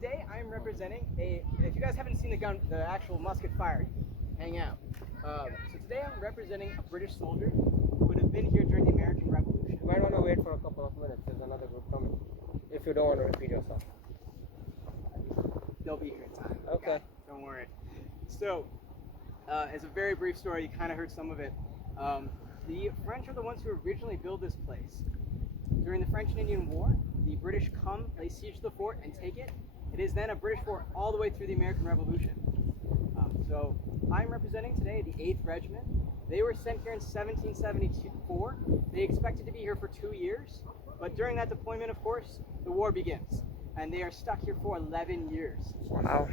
today I'm representing if you guys haven't seen the actual musket fire, hang out. So today I'm representing a British soldier who would have been here during the American Revolution. You might want to wait for a couple of minutes. There's another group coming. If you don't want to repeat yourself. They'll be here in time. Okay. Don't worry. So, as a very brief story, you kind of heard some of it. The French are the ones who originally built this place. During the French and Indian War, the British come, lay siege to the fort, and take it. It is then a British fort all the way through the American Revolution. So I'm representing today the 8th Regiment. They were sent here in 1774. They expected to be here for 2 years, but during that deployment, of course, the war begins, and they are stuck here for 11 years. Wow.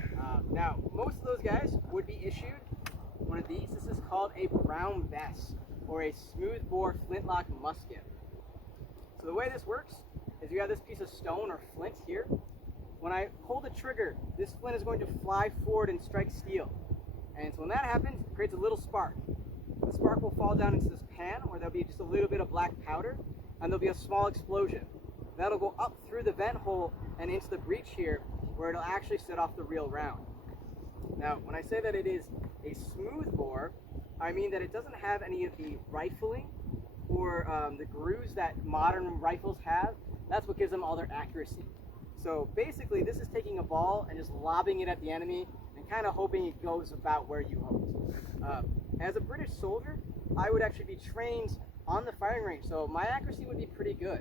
Now, most of those guys would be issued one of these. This is called a brown bess, or a smooth-bore flintlock musket. So the way this works is you have this piece of stone or flint here. When I pull the trigger, this flint is going to fly forward and strike steel. And so when that happens, it creates a little spark. The spark will fall down into this pan, where there'll be just a little bit of black powder, and there'll be a small explosion. That'll go up through the vent hole and into the breech here, where it'll actually set off the real round. Now, when I say that it is a smooth bore, I mean that it doesn't have any of the rifling or the grooves that modern rifles have. That's what gives them all their accuracy. So basically, this is taking a ball and just lobbing it at the enemy and kind of hoping it goes about where you hoped. As a British soldier, I would actually be trained on the firing range, so my accuracy would be pretty good.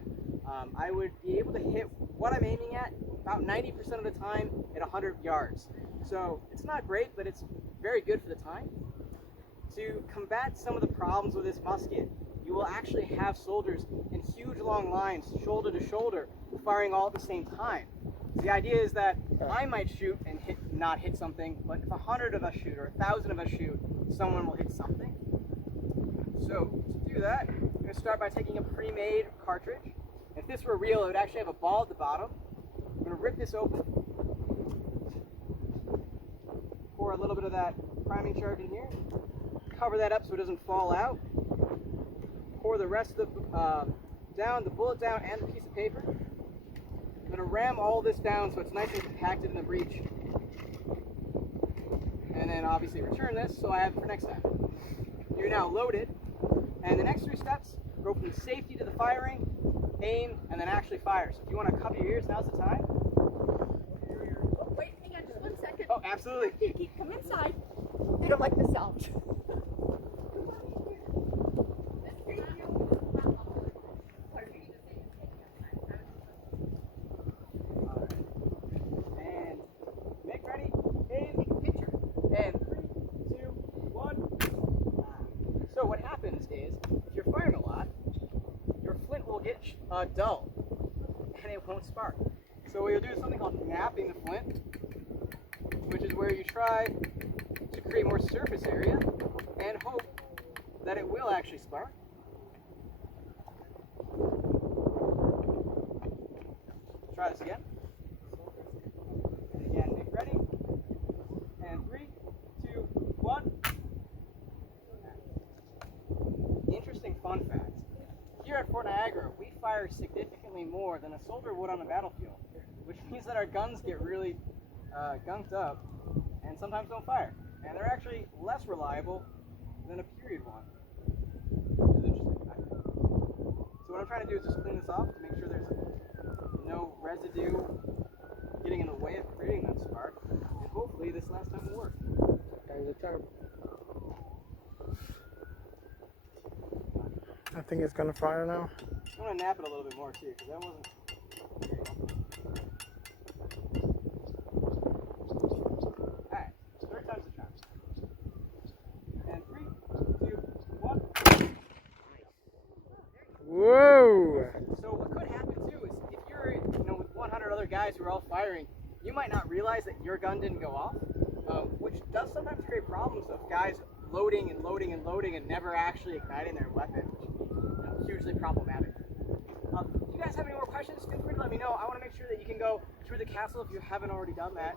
I would be able to hit what I'm aiming at about 90% of the time at 100 yards. So it's not great, but it's very good for the time. To combat some of the problems with this musket, you will actually have soldiers in huge long lines, shoulder to shoulder, firing all at the same time. The idea is that I might shoot and not hit something, but if 100 of us shoot or 1,000 of us shoot, someone will hit something. So to do that, I'm going to start by taking a pre-made cartridge. If this were real, it would actually have a ball at the bottom. I'm going to rip this open, pour a little bit of that priming charge in here, cover that up so it doesn't fall out, pour the rest of the bullet down and the piece of paper. I'm going to ram all this down so it's nice and compacted in the breech. And then obviously return this so I have it for next time. You're now loaded, and the next 3 steps go from safety to the firing, aim, and then actually fire. So if you want to cover your ears, now's the time. Oh, wait, hang on just 1 second. Oh, absolutely. Come inside. They don't like the sound. So what happens is, if you're firing a lot, your flint will get dull, and it won't spark. So what you'll do is something called napping the flint, which is where you try to create more surface area and hope that it will actually spark. Try this again. And again, make ready. And 3, 2, 1. Interesting fun fact. Here at Fort Niagara, we fire significantly more than a soldier would on the battlefield, which means that our guns get really gunked up and sometimes don't fire. And they're actually less reliable than a period one, which is interesting. So what I'm trying to do is just clean this off to make sure there's no residue getting in the way of creating that spark, and hopefully this last time will work. And the time. I think it's gonna fire now. I'm gonna nap it a little bit more too, because that wasn't very helpful. Alright, 3rd time's the charm. And 3, 2, 1. Whoa! So what could happen too is if you're with 100 other guys who are all firing, you might not realize that your gun didn't go off, which does sometimes create problems of guys loading and loading and loading and never actually igniting their weapon, which is hugely problematic. If you guys have any more questions, feel free to let me know. I want to make sure that you can go through the castle if you haven't already done that.